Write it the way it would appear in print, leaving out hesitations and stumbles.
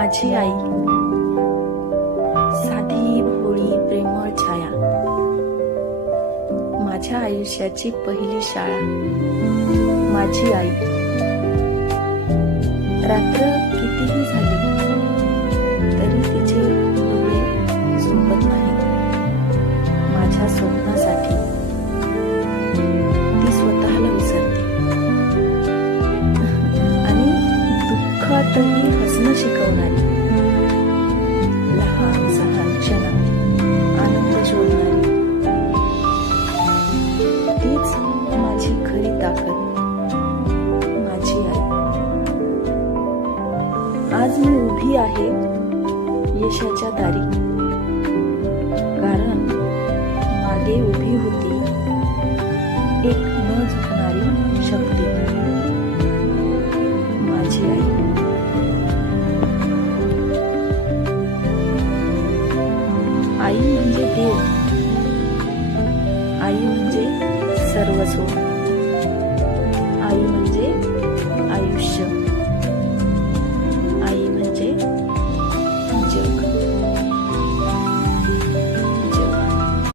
माझी आई, साधी भोळी प्रेमळ छाया, माझ्या आयुष्याची पहिली शाळा. माझी आई. रात्र कितीही झाली तरी तिचे डोळे झोपत नाही. माझ्या स्वप्नासाठी ती स्वतःला विसरते आणि दुःखातही हसणं शिकवणारी, लहान सहान क्षणात आनंद शोधणारी, तीच माझी खरी ताकद. माझी आई. आज मी उभी आहे यशाच्या दारी, कारण मागे उभी होती एक न झुकणारी शक्ती. माझी आई. आई म्हणजे देव, आई म्हणजे सर्वस्व, आई म्हणजे आयुष्य.